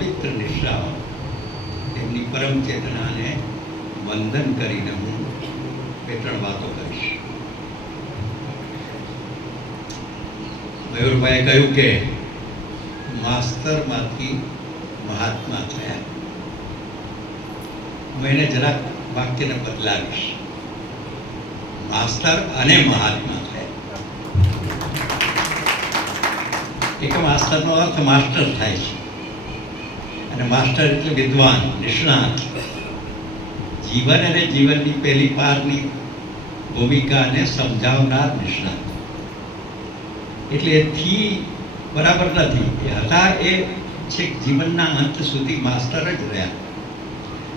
પવિત્ર નિશ્રાઓ તેમની પરમ ચેતનાને વંદન કરીને હું બે ત્રણ વાતો કરીશ. મયુરભાઈએ કહ્યું કે માસ્તરમાંથી મહાત્મા થયા. હું એને જરાક વાક્યને બદલાવીશ. માસ્તર અને મહાત્મા થયા. એક માસ્તરનો અર્થ માસ્ટર થાય છે, અને માસ્ટર એટલે વિદ્વાન, નિષ્ણાત. જીવન અને જીવનની પહેલી પારની ભૂમિકાને સમજાવનાર નિષ્ણાત. એટલે એથી બરાબર નથી. એ હતા એ છેક જીવનના અંત સુધી માસ્ટર જ રહ્યા.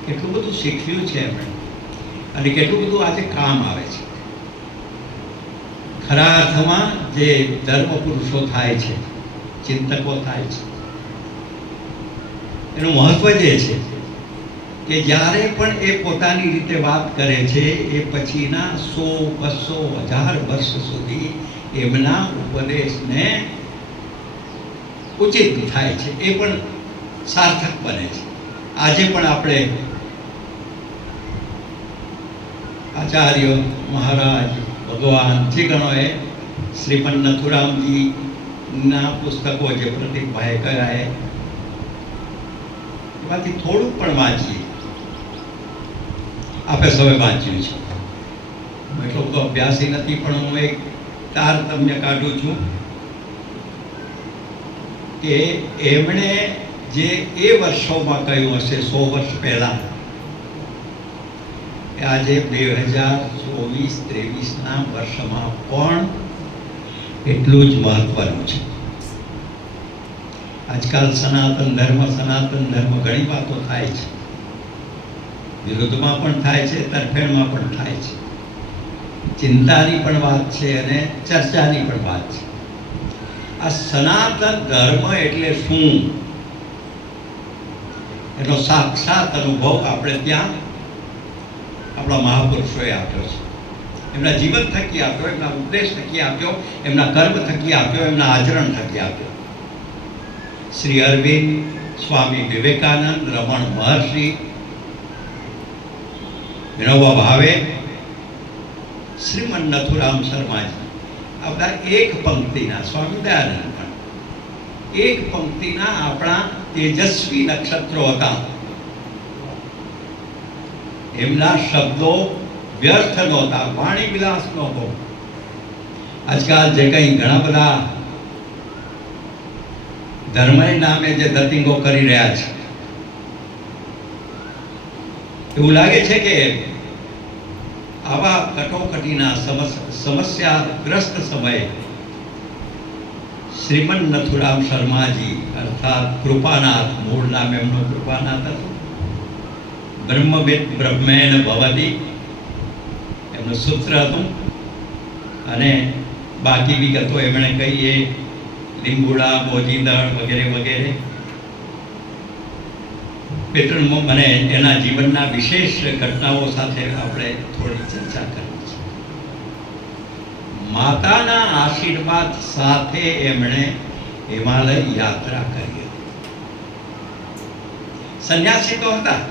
કેટલું બધું શીખ્યું છે એમણે, અને કેટલું બધું આજે કામ આવે છે. ખરા અર્થમાં જે ધર્મ પુરુષો થાય છે, ચિંતકો થાય છે, એનું મહત્વ જે છે કે જ્યારે પણ એ પોતાની રીતે વાત કરે છે એ પછીના 100, 200, 1000 વર્ષ સુધી એમના ઉપદેશને ઉચિત થાય છે, એ પણ સાર્થક બને છે. આજે પણ આપણે આચાર્ય, મહારાજ, ભગવાન જે ગણોએ શ્રીમદ નથુરામજીના પુસ્તકો જે પ્રતિકભાઈએ કર્યા એમાંથી થોડુંક પણ વાંચીએ. આપણે સૌએ વાંચ્યું છે. હું એટલો બધો અભ્યાસી નથી, પણ હું એક તારતમ્ય કાઢું છું કે એમણે જે એ વર્ષોમાં કહ્યું હશે 100 વર્ષ પહેલાં, આજે 2024-23ના વર્ષમાં પણ એટલું જ મહત્વનું છે. આજકાલ સનાતન ધર્મ ઘણી વાતો થાય છે. વિરુદ્ધમાં પણ થાય છે, તરફેણમાં પણ થાય છે. ચિંતાની પણ વાત છે અને ચર્ચાની પણ વાત છે. આ સનાતન ધર્મ એટલે શું, એનો સાક્ષાત અનુભવ આપણે ત્યાં આપણા મહાપુરુષોએ આપ્યો છે. એમના જીવન થકી આપ્યો, એમના ઉપદેશ થકી આપ્યો, એમના કર્મ થકી આપ્યો, એમના આચરણ થકી આપ્યો. શ્રી અરવિંદ, સ્વામી વિવેકાનંદ, રમણ મહર્ષિ, વિનોબા ભાવે, શ્રીમદ નથુરામ શર્માજી, આ બધા એક પંક્તિના, સ્વામી દયાનંદ પણ એક પંક્તિના આપણા તેજસ્વી નક્ષત્રો હતા. એમના શબ્દો વ્યર્થ નહોતા, વાણી વિલાસ નહોતો. આજકાલ જે કંઈ ઘણા બધા ધર્મના નામે જે ધતિંગો કરી રહ્યા છે, એવું લાગે છે કે આવા કટોકટીના સમસ્યાગ્રસ્ત સમયે શ્રીમદ નથુરામ શર્માજી અર્થાત કૃપાનાથ, મૂળ નામ એમનું કૃપાનાથ હતું, બ્રહ્મવિદ બ્રહ્મેણ ભવતિ એમનું સૂત્ર હતું, અને બાકી વિગતો એમણે કહીએ લીંબુડા, બોજીદળ વગેરે વગેરે. મને એના જીવનના વિશેષ ઘટનાઓ સાથે આપણે થોડી ચર્ચા કરવી છે. માતાના આશીર્વાદ સાથે એમણે હિમાલય યાત્રા કરી હતી. સંન્યાસી તો હતા,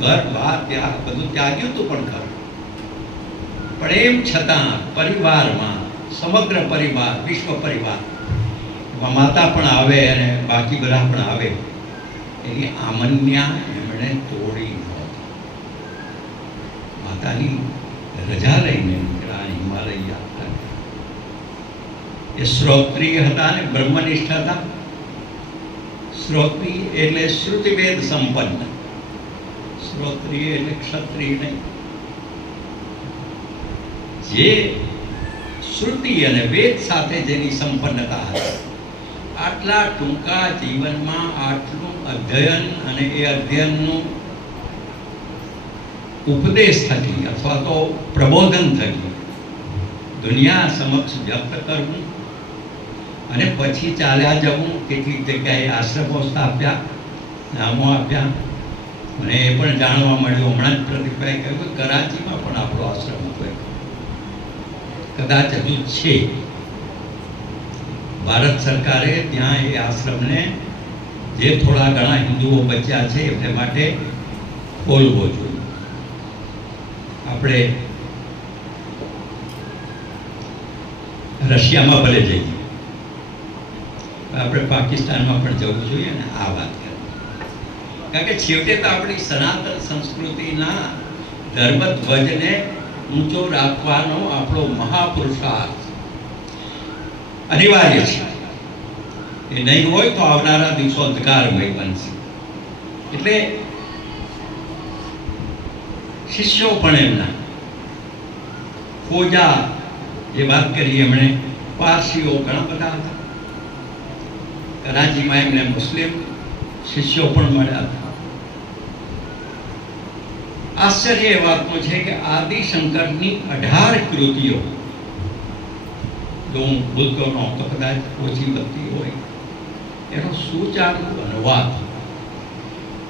ઘર બહાર ત્યાં બધું ત્યાગ્યું હતું, પણ ખરું. પણ એમ છતાં પરિવારમાં, સમગ્ર પરિવાર, વિશ્વ પરિવાર, એમાં માતા પણ આવે અને બાકી બધા પણ આવે, એની આમન્યા એમણે તોડી નહોતી. માતાની રજા લઈને નીકળ્યા, હિમાલય યાત્રા. એ શ્રોત્રિય હતા અને બ્રહ્મનિષ્ઠ હતા. શ્રોત્રિય એટલે શ્રુતિવેદ સંપન્ન, શ્રોત્રિય એટલે ક્ષત્રિય નહીં. જે શ્રુતિ અને વેદ સાથે જેની સંપન્નતા હતી, આટલા ટૂંકા જીવનમાં આટલું અધ્યયન, અને એ અધ્યયનનું ઉપદેશ થકી અથવા તો પ્રબોધન થકી દુનિયા સમક્ષ વ્યક્ત કરવું, અને પછી ચાલ્યા જવું. કેટલીક જગ્યાએ આશ્રમો સ્થાપ્યા, નામો આપ્યા. મને એ પણ જાણવા મળ્યું, હમણાં જ પ્રદીપભાઈ કહ્યું કે કરાચીમાં પણ આપણો આશ્રમ હતો, કદાચ હજુ છે. ભારત સરકારે ત્યાં એ આશ્રમને જે થોડા ઘણા હિન્દુઓ બચ્યા છે એમને માટે ખોલવો જોઈએ. આપણે રશિયામાં ભલે જઈએ, આપણે પાકિસ્તાનમાં પણ જવું જોઈએ ને આ વાત કરવી. કારણ કે છેવટે તો આપણી સનાતન સંસ્કૃતિના ધર્મધ્વજને ઊંચો રાખવાનો આપણો મહાપુરુષાર્થ અનિવાર્ય છે. એ નહીં હોય તો આવનારા દિવસો અંધકારમય બનશે. એટલે શિષ્યો પણ એમના ખોજા જે વાત કરી એમણે પારસીઓ ઘણા બધા હતા. કરાચીમાં એમને મુસ્લિમ શિષ્યો પણ મળ્યા હતા. આશ્ચર્ય એ વાતનું છે કે આદિશંકરની 18 કૃતિઓ, જો હું ભૂલતો ન તો કદાચ ઓછી બધી હોય, એનો સુચારુ અનુવાદ.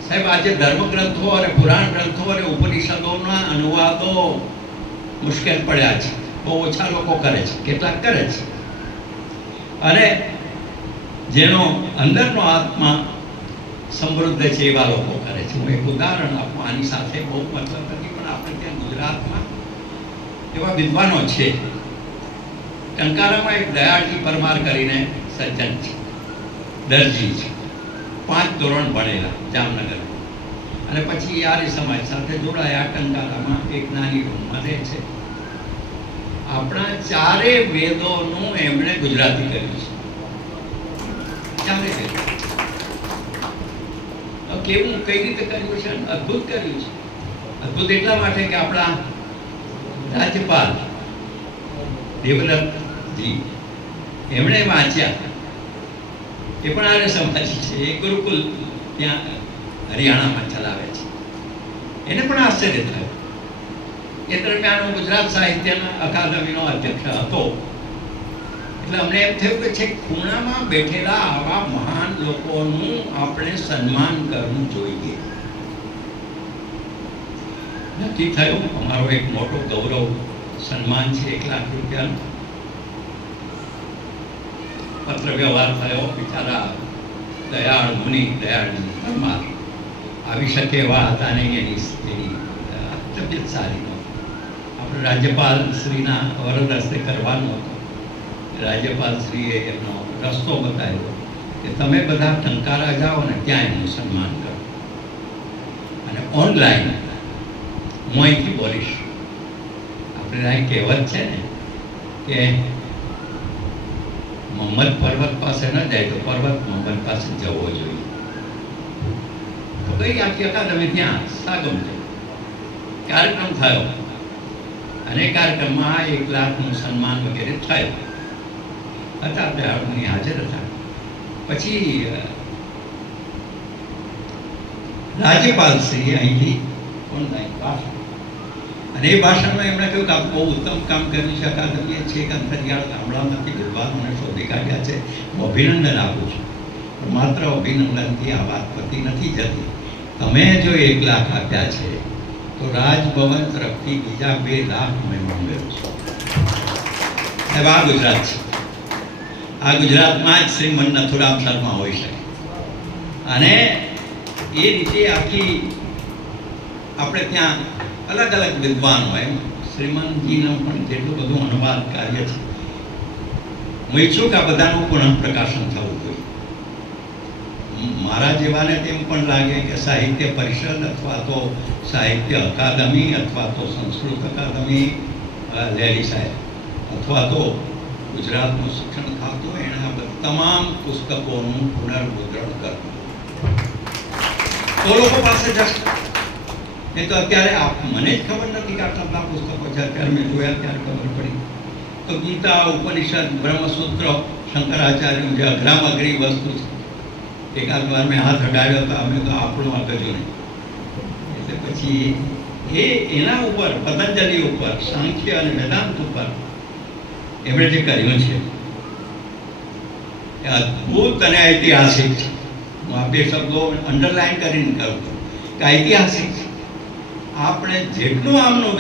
સાહેબ, આજે ધર્મગ્રંથો અને પુરાણ ગ્રંથો અને ઉપનિષદોના અનુવાદો મુશ્કેલ પડ્યા છે. બહુ ઓછા લોકો કરે છે, કેટલાક કરે છે. અને જેનો અંદરનો આત્મા સમૃદ્ધ છે એવા લોકો કરે છે. હું એક ઉદાહરણ આપું, આની સાથે બહુ મતલબ નથી, પણ આપણે ત્યાં ગુજરાતમાં એવા વિદ્વાનો છે. ટંકારામાં એક દયાળજી પરમાર કરીને સજ્જન છે, દરજી છે, 5 ધોરણ ભણેલા જામનગર, અને પછી આર્ય સમાજ સાથે જોડાયા. ટંકારામાં એક નાની રૂમમાં રહે છે. આપણા 4 વેદોનું એમણે ગુજરાતી કર્યું છે. 4 વેદ કેવું, કઈ રીતે કર્યું છે? અદ્ભુત કર્યું છે. અદ્ભુત એટલા માટે કે આપણા રાજ્યપાલ દેવવ્રતજી એમણે વાંચ્યા. એ પણ આર્ય સમાજી છે. એ ગુરુકુલ ત્યાં હરિયાણામાં ચલાવે છે. એને પણ આશ્ચર્ય થયું. એ દરમિયાન ગુજરાત સાહિત્યના અકાદમીનો અધ્યક્ષ હતો. એટલે અમને એમ થયું કે છે ખૂણામાં બેઠેલા આવા મહાન લોકોનું આપણે સન્માન કરવું જોઈએ. નક્કી થયું, અમારો એક મોટો ગૌરવ સન્માન છે, 1 લાખ રૂપિયાનો. પત્ર વ્યવહાર થયો. બિચારા દયાળ મુનિ દયાળજી પરમાર આવી શકે એવા હતા નહીં. એની તબિયત સારી નહોતી. આપણે રાજ્યપાલ શ્રીના વરદ હસ્તે કરવાનો હતો. રાજ્યપાલ શ્રીએ એમનો રસ્તો બતાવ્યો કે તમે બધા ટંકારા જાઓ ને ત્યાં એમનું સન્માન કરો, અને ઓનલાઈન હું અહીંથી બોલીશ. આપણે અહીં કહેવત છે ને કે મોહમ્મદ પર્વત પાસે ન જાય તો પર્વત મોહમ્મદ પાસે જવો જોઈએ. તો કઈ આખી અકાદમી ત્યાં સાગમ કાર્યક્રમ થયો, અને કાર્યક્રમમાં 1 લાખનું સન્માન વગેરે થયું હતા. આપણે હાજર હતા. પછી રાજ્યપાલ શ્રી અહીંથી ઓનલાઈન ભાષણ, અને એ ભાષણમાં એમણે કહ્યું કે આપ બહુ ઉત્તમ કામ કર્યું છે. અકાદમીએ છેક અંતરિયાળ ગામડામાંથી વિદ્વાનોને શોધી કાઢ્યા છે. હું અભિનંદન આપું છું. પણ માત્ર અભિનંદનથી આ વાત પતી નથી જતી. તમે જો 1 લાખ આપ્યા છે તો રાજભવન તરફથી બીજા 2 લાખ મેં માંગેલું છું. આ ગુજરાત છે. આ ગુજરાતમાં જ શ્રીમન નથુરામ શર્મા હોઈ શકે. અને એ રીતે આખી આપણે ત્યાં અલગ અલગ વિદ્વાન હોય. શ્રીમંતજીનું પણ જેટલું બધું અનુવાદ કાર્ય છે, હું ઈચ્છું કે આ બધાનું પુનઃ પ્રકાશન થવું જોઈએ. મારા જેવાને તેમ પણ લાગે કે સાહિત્ય પરિષદ અથવા તો સાહિત્ય અકાદમી અથવા તો સંસ્કૃત અકાદમી, લેલી સાહેબ, અથવા તો ગુજરાતનું શિક્ષણ ખાતું, એના તમામ પુસ્તકોનું પુનર્મુદ્રણ કરવું તો લોકો પાસે જશે. એ તો અત્યારે મને જ ખબર નથી કે આટલા બધા પુસ્તકો છે. અત્યારે મેં જોયા ત્યારે ખબર પડી. તો ગીતા, ઉપનિષદ, બ્રહ્મસૂત્ર, શંકરાચાર્યનું જે અઘરામ અઘરી વસ્તુ છે, એકાદ વાર મેં હાથ અડાડ્યો તો અમે તો આપણું અગજ્યું નહીં. એટલે પછી એના ઉપર, પતંજલિ ઉપર, સાંખ્ય અને વેદાંત ઉપર એમણે જે કર્યું છે એ અદ્ભુત અને ઐતિહાસિક છે. હું આ 2 શબ્દો અંડરલાઈન કરીને કહું છું કે ઐતિહાસિક છે. આપણે જેટલું આમનું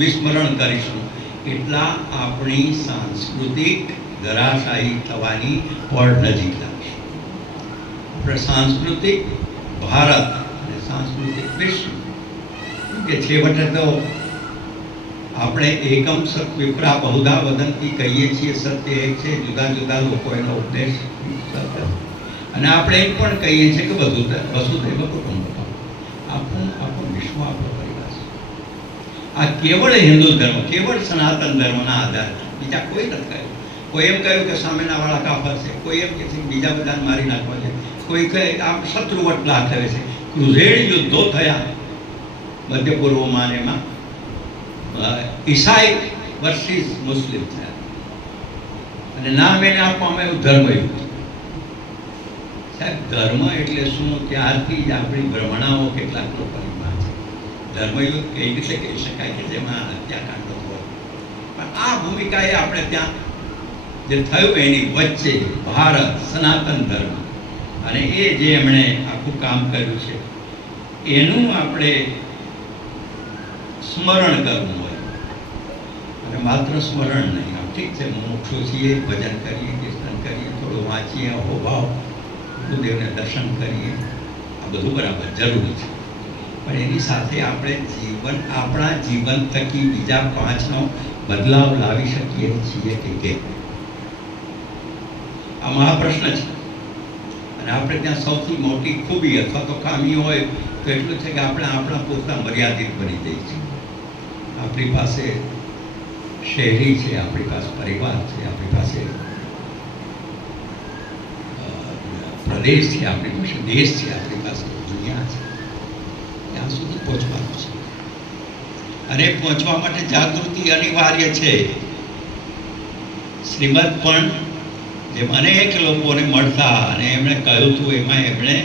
વિસ્મરણ કરીશું એટલા આપણી સાંસ્કૃતિક ધરાશાયી થવાની પળ નજીક લાગશે. આપણે સાંસ્કૃતિક ભારત અને સાંસ્કૃતિક વિશ્વ, કે છેવટે તો આપણે એકમ સત વિપ્રા બહુધા વદંતી કહીએ છીએ, સત્ય એક છે, જુદા જુદા લોકો એનો ઉપદેશ સત્ય, અને આપણે એમ પણ કહીએ છીએ કે વસુધૈવ કુટુંબકમ, આપણું વિશ્વ આપણો પરિવાર છે. આ કેવળ હિન્દુ ધર્મ, કેવળ સનાતન ધર્મના આધારે, બીજા કોઈ નથી કહ્યું. કોઈ એમ કહ્યું કે સામેના વાળા કાફર છે, કોઈ એમ કે છે બીજા બધાને મારી નાખવા છે, કોઈ કહે આમ શત્રુવટ દાખવે છે. ક્રુઝેડ યુદ્ધો થયા મધ્ય પૂર્વમાં ને એમાં ઈસાઈ વર્સિસ મુસ્લિમ થયા, અને નામ એને આપવામાં આવ્યું ધર્મયુદ્ધ. સાહેબ, ધર્મ એટલે શું? ત્યારથી જ આપણી ભ્રમણાઓ કેટલાક લોકોની છે. ધર્મયુદ્ધ કઈ રીતે કહી શકાય કે જેમાં હત્યાકાંડો હોય, પણ આ ભૂમિકાએ આપણે ત્યાં જે થયું એની વચ્ચે ભારત સનાતન ધર્મ અને એ જે એમણે આખું કામ કર્યું છે એનું આપણે સ્મરણ કરવું હોય. અને માત્ર સ્મરણ નહીં, આમ ઠીક છે મોક્ષો છીએ, ભજન કરીએ, કીર્તન કરીએ, થોડું વાંચીએ, અહોભાવ ગુરુદેવને દર્શન કરીએ, આ બધું બરાબર જરૂરી છે, પણ એની સાથે આપણે આપણા જીવન થકી બીજા 5નો બદલાવ લાવી શકીએ છીએ કે કેમ? આ મહાપ્રશ્ન છે. અને આપણે ત્યાં સૌથી મોટી ખૂબી અથવા તો ખામી હોય તો એટલું છે કે આપણે આપણા પૂરતા મર્યાદિત બની જઈએ છીએ. આપણી પાસે શહેરી છે, આપણી પાસે પરિવાર છે, આપણી પાસે પ્રદેશ છે, આપણી પાસે દેશ છે, આપણી પાસે દુનિયા છે. ત્યાં સુધી પહોંચવાનું છે, અને પહોંચવા માટે જાગૃતિ અનિવાર્ય છે. શ્રીમદ પણ જેમ અનેક લોકોને મળતા અને એમણે કહ્યું હતું, એમાં એમણે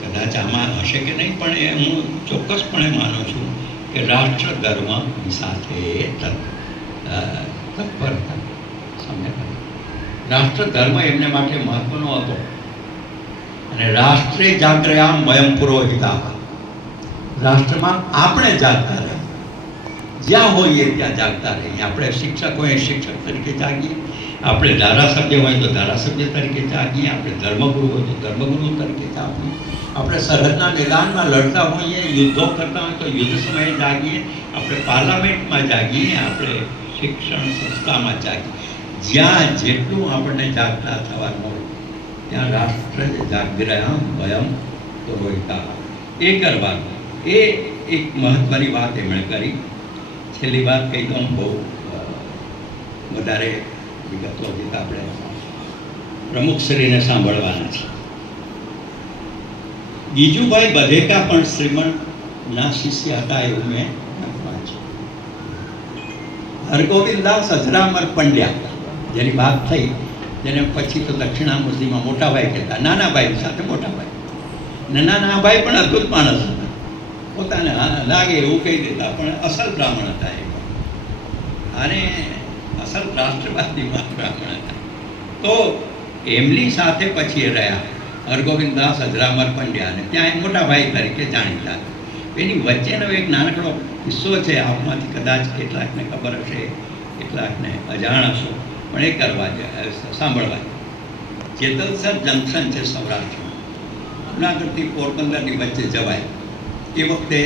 કદાચ આમાં હશે કે નહીં, પણ એ હું ચોક્કસપણે માનું છું કે રાષ્ટ્ર ધર્મની સાથે તત્પર હતા. રાષ્ટ્ર ધર્મ એમને માટે મહત્વનો હતો. અને રાષ્ટ્રે જાગ્રયામ વયમ પુરોહિતા, રાષ્ટ્રમાં આપણે જાગતા રહીએ, જ્યાં હોઈએ ત્યાં જાગતા રહીએ. આપણે શિક્ષક હોય શિક્ષક તરીકે જાગીએ, આપણે ધારાસભ્ય હોય તો ધારાસભ્ય તરીકે જાગીએ, આપણે ધર્મગુરુ હોય તો ધર્મગુરુ તરીકે જાગીએ, આપણે સરહદના મેદાનમાં લડતા હોઈએ, યુદ્ધો કરતા હોય તો યુદ્ધ સમયે જાગીએ, આપણે પાર્લામેન્ટમાં જાગીએ, આપણે શિક્ષણ સંસ્થામાં જાગીએ. જ્યાં જેટલું આપણને જાગતા થવાનું હોય ત્યાં રાષ્ટ્ર જાગ્રયામ વયમ પુરોહિતા, એ કરવાનું. એ એક મહત્વની વાત એમણે કરી. છેલ્લી વાત કહી દઉં, બહુ વધારે વિગતો આપણે પ્રમુખશ્રીને સાંભળવાના છે. ગીજુભાઈ બધેકા પણ શ્રીમદના શિષ્ય હતા એવું મેં વાંચ્યું. હરગોવિંદદાસ અજરામર પંડ્યા, જેની વાત થઈ, જેને પછી તો દક્ષિણામૂર્તિમાં મોટા ભાઈ કહેતા, નાના ભાઈ સાથે મોટા ભાઈ. નાના ભાઈ પણ અદ્ભુત માણસ હતા, પોતાને લાગે એવું કહી દેતા, પણ અસલ બ્રાહ્મણ હતા એ, અને અસલ રાષ્ટ્રવાદી બ્રાહ્મણ હતા. તો એમની સાથે પછી એ રહ્યા હરગોવિંદદાસ અજરામર પંડ્યા, અને ત્યાં મોટા ભાઈ તરીકે જાણીતા. એની વચ્ચેનો એક નાનકડો કિસ્સો છે, આપમાંથી કદાચ કેટલાકને ખબર હશે, કેટલાકને અજાણ હશો, પણ એ કરવા સાંભળવા. જેતલસર જંકશન છે સૌરાષ્ટ્રમાં, જુનાગઢથી પોરબંદરની વચ્ચે જવાય. એ વખતે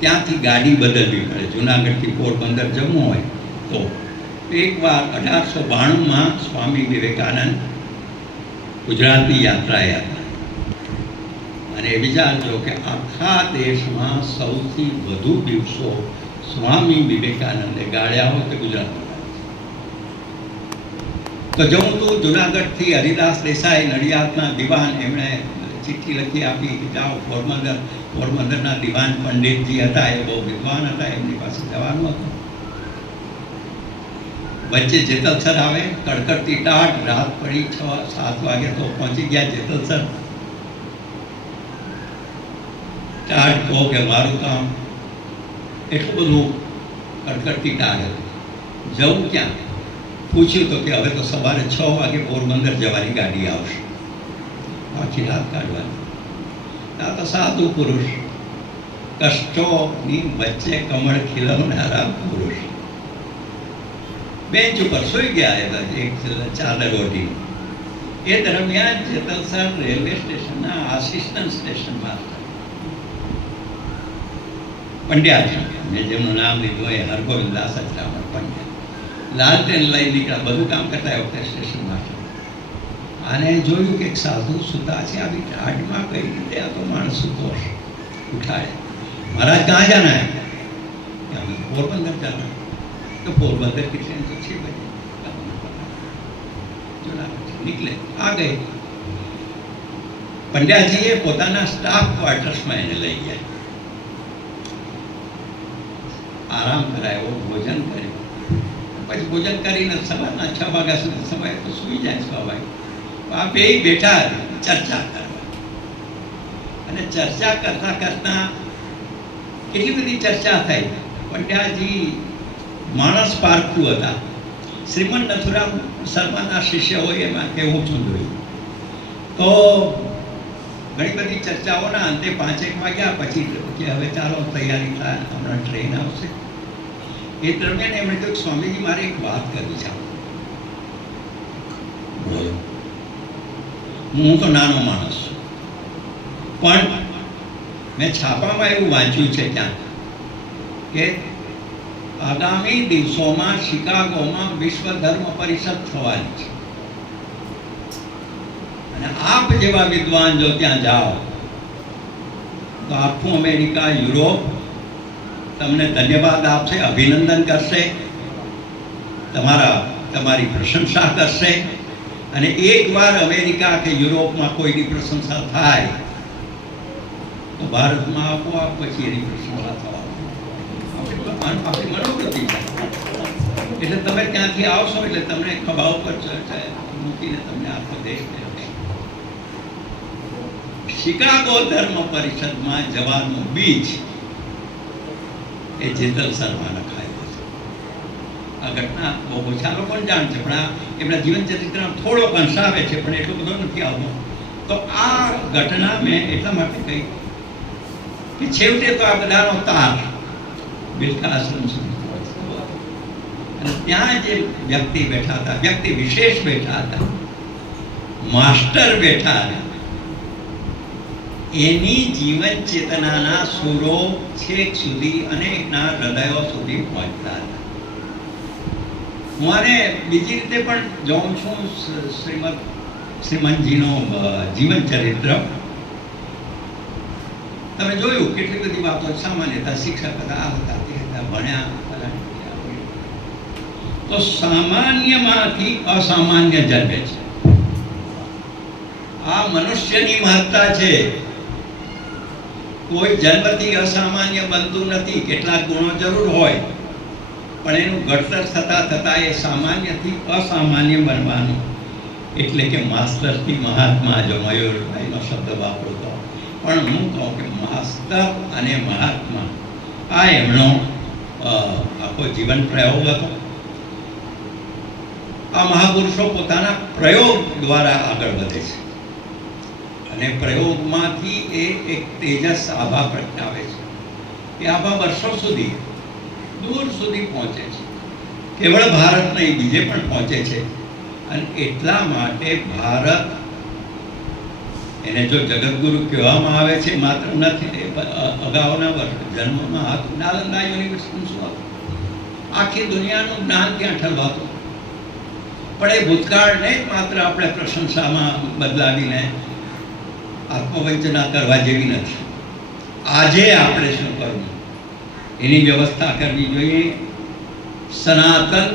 ત્યાંથી ગાડી બદલવી પડે. જુનાગઢથી પોરબંદર જવું હોય તો એકવાર 1892માં સ્વામી વિવેકાનંદ ગુજરાતની યાત્રાએ હતા, અને વિચારજો કે આખા દેશમાં સૌથી વધુ દિવસો સ્વામી વિવેકાનંદે ગાળ્યા હોય તો ગુજરાતમાં. તો જવું તું જુનાગઢથી હરિદાસ દેસાઈ નડિયાદના દિવાન, એમણે ચિઠ્ઠી લખી આપી કે જાઓ પોરબંદર. પોરબંદરના દિવાન પંડિતજી હતા, એ બહુ વિદ્વાન હતા, એમની પાસે જવાનું હતું. વચ્ચે જેતલસર આવે, કડકડતી ટાટ, રાત પડી, 6-7 વાગે તો પહોંચી ગયા જેતલસર. ટાટ કહો કે મારું કામ એટલું બધું કડકડતી ટાટ હતું. જવું ક્યાં? પૂછ્યું તો કે હવે તો સવારે 6 વાગે પોરબંદર જવાની ગાડી આવશે, આખી રાત કાઢવાની. આ તો સાધુ પુરુષ, કષ્ટોની વચ્ચે કમળ ખીલવનારા પુરુષ બેન્ચ ઉપર સૂઈ ગયા હતા, એક ચાદર ઓઢી. એ દરમિયાન જેતલસર રેલવે સ્ટેશનના આસિસ્ટન્ટ સ્ટેશન માસ્ટર પંડ્યા, મેં જેમનું નામ લીધું એ હરગોવિંદદાસ અચરામણ પંડ્યા, લાલટેન લઈ નીકળ્યા, બધું કામ કરતા એ વખતે સ્ટેશન માસ્ટર. આને જોયું કે એક સાધુ સુતા છે, આવી ટાઢમાં કઈ રીતે આ તો માણસ સૂતો હશે. ઉઠાડે, મહારાજ कहाँ जाना है? हमें पोरबंदर जाना है. तो पोरबंदर की ट्रेन तो 6 बजे निकले, आ गए. પંડ્યાજીએ પોતાના સ્ટાફ ક્વાર્ટર્સમાં એને લઈ ગયા, આરામ કરાયો, ભોજન કર્યું. પછી ભોજન કરીને સવારના 6 વાગ્યા સુધી સમય તો સૂઈ જાય સ્વાભાવિક. આ બે બેઠા ચર્ચા કરવા, અને ચર્ચા કરતા કરતા કેટલી બધી ચર્ચા થઈ. પંડ્યાજી માણસ પારખું હતા. શ્રીમદ નથુરામ શર્માના શિષ્ય હોય એમાં કેવું છું જોયું. તો ઘણી બધી ચર્ચાઓના અંતે 5-1 વાગ્યા પછી કે હવે ચાલો તૈયારી થાય, હમણાં ટ્રેન આવશે. એ દરમિયાન એમણે કહ્યું, સ્વામીજી મારે એક વાત કરવી છે. બોલો. હું તો નાનો માણસ છું, પણ મેં છાપામાં એવું વાંચ્યું છે ત્યાં કે આગામી દિવસોમાં શિકાગોમાં વિશ્વ ધર્મ પરિષદ થવાની છે, અને આપ જેવા વિદ્વાન જો ત્યાં જાઓ તો આખું અમેરિકા, યુરોપ તમને ધન્યવાદ આપશે, અભિનંદન કરશે, તમારી પ્રશંસા કરશે. અને એકવાર અમેરિકા કે યુરોપમાં કોઈની પ્રશંસા થાય તો ભારતમાં આપોઆપ પછી એની પ્રશંસા થવાની આપણી મનોવૃત્તિ છે. એટલે તમે ત્યાંથી આવશો એટલે તમને ખભા ઉપર મૂકીને તમને આખો દેશને રક્ષે. શિકાગો ધર્મ પરિષદમાં જવાનું બીજ એ જેતલસરમાં લખાયેલું છે. આ ઘટના બહુ ઓછા લોકો જાણે છે, પણ આ એમના જીવન ચરિત્રનો થોડો અંશ આવે છે, પણ એટલો બધો નથી આવતો. તો આ ઘટના મેં એટલા માટે કહી કે છેવટે તો આ બધાનો તાર બિલકા આશ્રમ સુધી પહોંચતો. અને ત્યાં જે વ્યક્તિ બેઠા હતા, વ્યક્તિ વિશેષ બેઠા હતા, માસ્ટર બેઠા હતા, એની જીવન ચેતનાના સુરો છેક સુધી અનેકના હૃદયો સુધી પહોંચતા હતા. હું આને બીજી રીતે પણ જોઉં છું. શ્રીમંતજીનો જીવન ચરિત્ર તમે જોયું, કેટલી બધી વાતો સામાન્ય હતા. શિક્ષક હતા, આ હતા, તે હતા, ભણ્યા. તો સામાન્યમાંથી અસામાન્ય જન્મે છે. આ મનુષ્યની મહત્તા છે. કોઈ જન્મથી અસામાન્ય બનતું નથી. કેટલાક ગુણો જરૂર હોય, પણ એનું ઘડતર થતા થતા એ સામાન્યથી અસામાન્ય બનવાનું. એટલે કે માસ્તરથી મહાત્મા, જો મયુરભાઈનો શબ્દ વાપરો તો, પણ હું કહું કે માસ્તર અને મહાત્મા આ એમનો આખો જીવન પ્રયોગ હતો. આ મહાપુરુષો પોતાના પ્રયોગ દ્વારા આગળ વધે છે, અને પ્રયોગમાંથી એ એક તેજસ આભા પ્રગટાવે છે. એ આભા વર્ષો સુધી, દૂર સુધી પહોંચે છે. કેવળ ભારત નહીં, બીજે પણ પહોંચે છે. અને એટલા માટે ભારત, એને જો જગતગુરુ કહેવામાં આવે છે, માત્ર નથી, અગાઉના જન્મમાં હતું. નાલંદા યુનિવર્સિટીનું શું હતું? આખી દુનિયાનું જ્ઞાન ત્યાં ઠલવાતું. પણ એ ભૂતકાળને જ માત્ર આપણે પ્રશંસામાં બદલાવીને આત્મવંચના કરવા જેવી નથી. આજે આપણે શું કરવું એની વ્યવસ્થા કરવી જોઈએ. સનાતન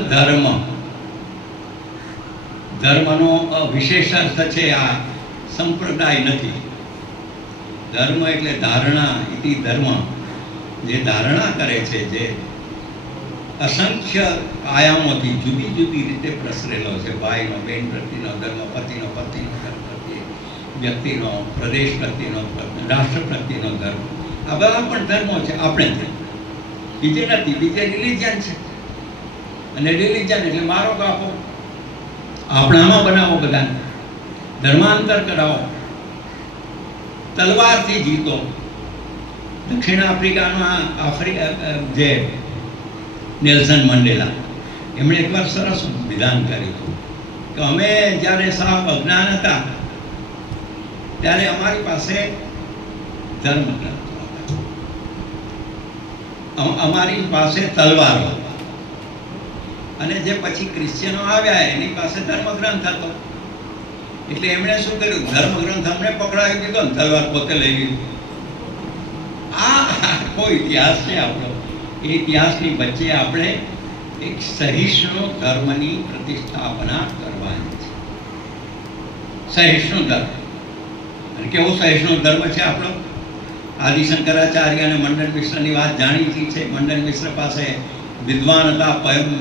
ધર્મનો વિશેષ અર્થ છે આ સંપ્રદાય નથી. ધર્મ એટલે ધારણા, ઇતિ ધર્મ. જે ધારણા કરે છે, જે અસંખ્ય આયામોથી જુદી જુદી રીતે પ્રસરેલો છે. ભાઈનો બહેન પ્રત્યેનો ધર્મ, પતિનો પતિનો ધર્મ પ્રત્યે, વ્યક્તિનો, પ્રદેશ પ્રત્યેનો, રાષ્ટ્ર પ્રત્યેનો ધર્મ. આ બધા પણ ધર્મો છે. આપણે બીજે નથી, બીજે રિલિજન છે. અને રિલિજન એટલે મારો કાપો, આપણામાં બનાવો, બધાને ધર્માંતર કરાવો, તલવારથી જીતો. દક્ષિણ આફ્રિકામાં જે નેલ્સન મંડેલા, એમણે એકવાર સરસ વિધાન કર્યું હતું કે અમે જ્યારે સાવ અજ્ઞાન હતા ત્યારે અમારી પાસે ધર્મગ્રંથો હતા, અમારી પાસે તલવારો હતા, અને જે પછી ક્રિશ્ચિયનો આવ્યા એની પાસે ધર્મગ્રંથ હતો. એટલે એમણે શું કર્યું, ધર્મગ્રંથ અમને પકડાવી દીધો ને તલવાર પોતે લઈ લીધું. આ કોઈ ઇતિહાસ છે આપણો. એ ઇતિહાસની વચ્ચે આપણે એક સહિષ્ણુ ધર્મની પ્રતિષ્ઠાપના કરવાની છે. સહિષ્ણુ ધર્મ, અને કેવો સહિષ્ણુ ધર્મ છે આપણો? આદિશંકરાચાર્ય અને મંડન મિશ્રની વાત જાણીતી છે. મંડન મિશ્ર પાસે વિદ્વાન હતા,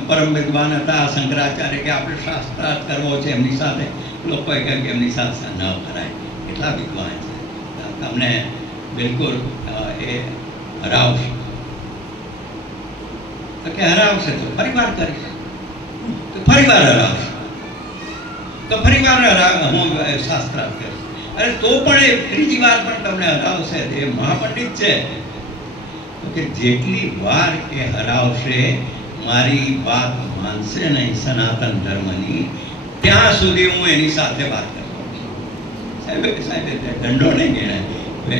પરમ વિદ્વાન હતા. શંકરાચાર્ય કે આપણે શાસ્ત્રાર્થ કરવો છે એમની સાથે. લોકોએ કહ્યું કે એમની સાથે ન કરાય, એટલા વિદ્વાન છે, તમને બિલકુલ એ હરાવશે. તો કે હરાવશે તો ફરી વાર કરીશ, તો ફરી વાર હરાવશે, તો ફરી વાર હું શાસ્ત્રાર્થ કરીશ. અરે તો પણ એ ત્રીજી વાર પણ તમને હરાવશે. એ મહાપંડિત છે. તો કે જેટલી વાર એ હરાવશે મારી વાત માનશે નહીં સનાતન ધર્મની, ત્યાં સુધી હું એની સાથે વાત કરું. સાહેબ દંડો નહીં ગણાય.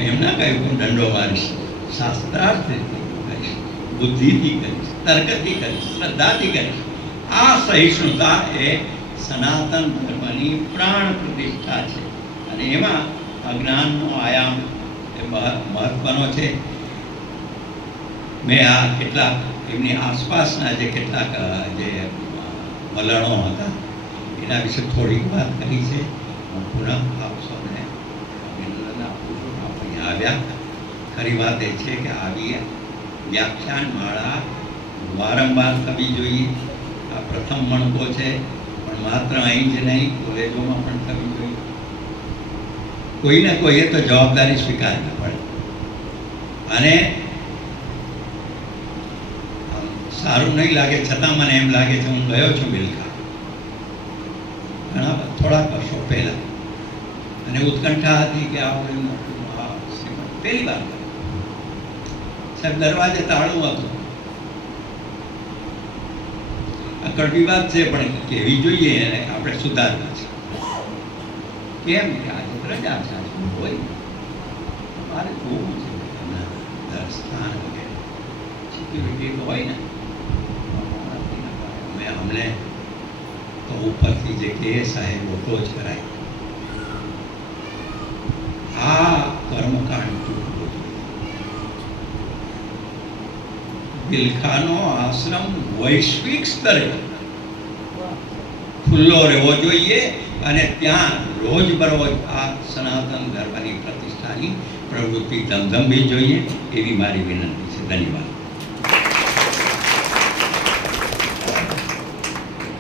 એમ ના કહ્યું હું દંડો મારીશ, શાસ્ત્રાર્થથી કરીશ, બુદ્ધિથી કરીશ, તર્કથી કરીશ, શ્રદ્ધાથી કરીશ. આ સહિષ્ણુતા એ સનાતન ધર્મની પ્રાણ પ્રતિષ્ઠા છે. અને એમાં અજ્ઞાનનો આયામ એ મહત્વનો છે. મેં આ કેટલાક એમની આસપાસના જે કેટલાક જે વલણો હતા એના વિશે થોડીક વાત કરી છે. હું પુનઃ આપ સૌને અભિનંદન આપું છું. આપ અહીંયા આવ્યા. ખરી વાત એ છે કે આવી વ્યાખ્યાન માળા વારંવાર થવી જોઈએ. આ પ્રથમ મણકો છે, પણ માત્ર અહીં જ નહીં, કોલેજોમાં પણ થવી જોઈએ. કોઈને કોઈએ તો જવાબદારી સ્વીકારવી પડે. અને સારું નહીં લાગે છતાં મને એમ લાગે છે, હું ગયો છું બિલખા ઘણા થોડાક વર્ષો પહેલા, અને ઉત્કંઠા હતી કે પહેલી વાર સાહેબ દરવાજે તાળું હતું. આ કડવી વાત છે પણ કહેવી જોઈએ, એને આપણે સુધારવા છે. કેમ કે આજે રજા છે, હોય મારે જોવું છે સ્થાન વગેરે સિક્યુરિટી તો હોય ને. અમને તો ઉપરથી જે કે સાહેબ તો જ કરાય. આ કર્મકાંડ ચૂકવું જોઈએ. બિલખાનો આશ્રમ વૈશ્વિક સ્તરે ખુલ્લો રહેવો જોઈએ, અને ત્યાં રોજબરોજ આ સનાતન ધર્મની પ્રતિષ્ઠાની પ્રવૃત્તિ ધમધમવી જોઈએ, એવી મારી વિનંતી છે. ધન્યવાદ.